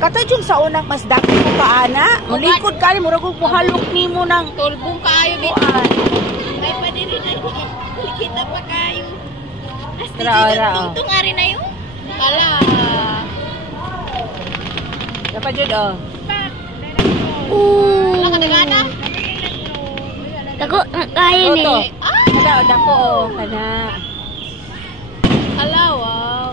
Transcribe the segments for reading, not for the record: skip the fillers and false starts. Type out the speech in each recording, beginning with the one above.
Katay jud sa unang mas dako ko kaana. Mulikod ka ni murag ko halok nimo nang Tulbong kaayo dito. May pa din kita pa kayo. Tungtung ari na yun. Kala. Dapat jud oh. Wala ka nagana? Dako kayo ni. Kada dako oh kana. Hala, wow.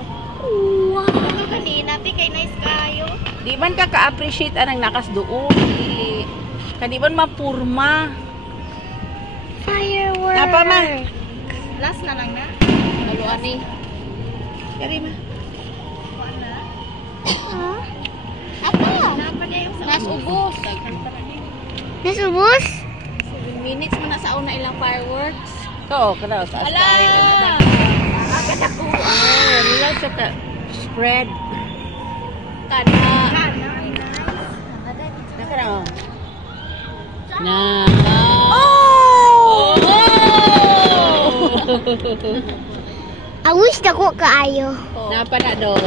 Wow. Kanina, kay nice kayo. Di man ka ka-appreciate anang nakas doon. Kadi man mapurma. Fireworks. Napa man? Last na lang na. Haluan ni. Kari ma. Apa? Last ubos. Nasubos? 7 minutes mo na sa una ilang fireworks. Oo, kada sa Hala! Relax ka. Spread. Kana. Nakara oh. Na. Oh! I wish dako kaayo. Napa na doon?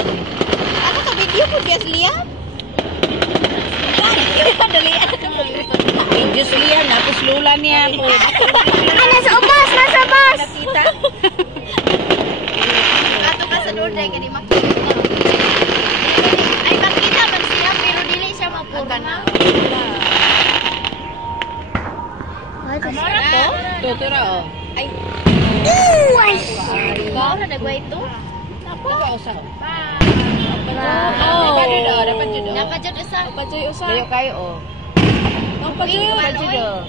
Ako sa video po, guys, Liam. Dali. Diyos liyan, tapos lula niya po. Nasa ubos, nasa bus. Nakita. Ato ka sa doon, dahil ka di makita. Ay, makita man siya, pero dili siya mapura na. Kamara to? Tutura oh. Ay. Ikaw na nagwa ito? Naka-usaw. Oh. Dapat jud oh, dapat jud oh. Dapat jud usa. Dapat jud usa. Layo kayo oh. Dapat jud oh.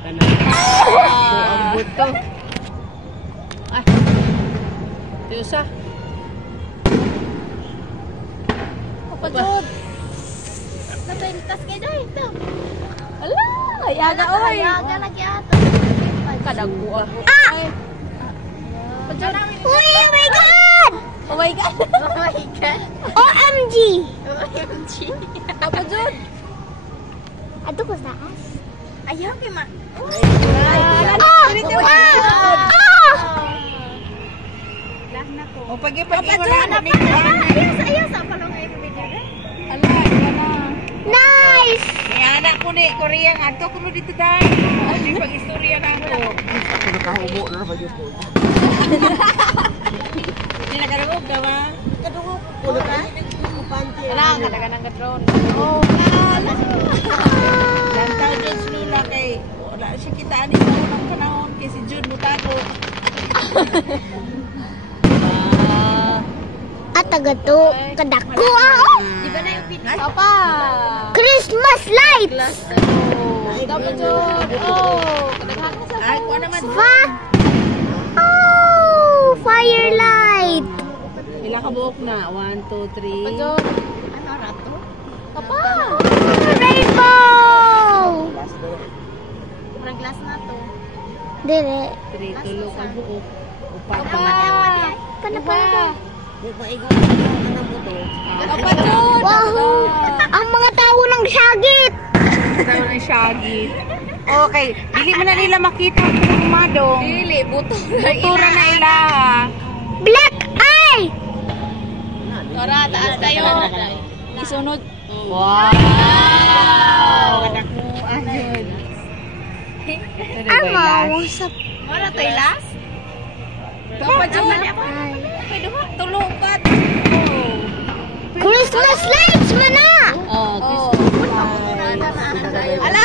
Kana. Ang buto. Ah. Tiusa. Dapat jud. Napentas kay dai ito. Ala, ayaga oy. Ayaga lagi ato. Kadagko ah. Uy, oh my God! Oh my God. Oh my God. OMG! OMG. Dapat jud. Ato ko sa as. Ayaw kay ma. O pag-ipag-iwan na ni. Ayaw sa palong ay video. Ala, kana. Nice! Ni anak ko ni Korea nga to kuno dito dai. Di pag-istorya na ako. Nakahubo na ba jud ko. Di nakarugog ka ba? Kadungog ko ka. Ala, kadagan ang drone. Oh, Lantaw jud lula kay wala siya kitaan ni sa unang panahon kay si Jud mutako. At tagato, kadako ah! Di ba na yung video? Papa! Christmas lights! Dapat jud. Oh, kadaghan mo sa Ay, ko naman. Oh! Firelight! Pila ka buok na? 1 2 3. jud. Ano rato? Papa! Rainbow! Murag glass na to. Dire. 3 tulo ka buok. Upat. Panapa. Dapat jud. Wow! Ang mga tao ng sagit! Ikaw ng shaggy. Okay, dili man na nila makita ang madong. Dili buto. Tutura na ila. Black eye! Tora, taas tayo. Isunod. Wow! Kadakuan yun. Ang mausap. Wala to last? Dapat jud. Ay. Pwede ba? Tulupat. Christmas lights mo na! Oh, Ala!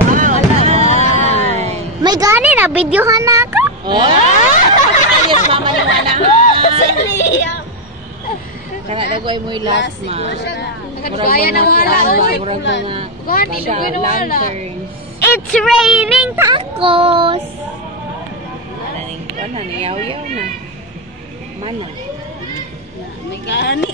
wow, ala. May gani na, videohan na ako. Oh! Ayos mama ni mana. Liam. Kana dagoy mo last ma. Kaya na wala. Murag mga Gani, lugoy na wala. lanterns. It's raining tacos! Aning ko na niyaw-yaw na. Mana. May gani.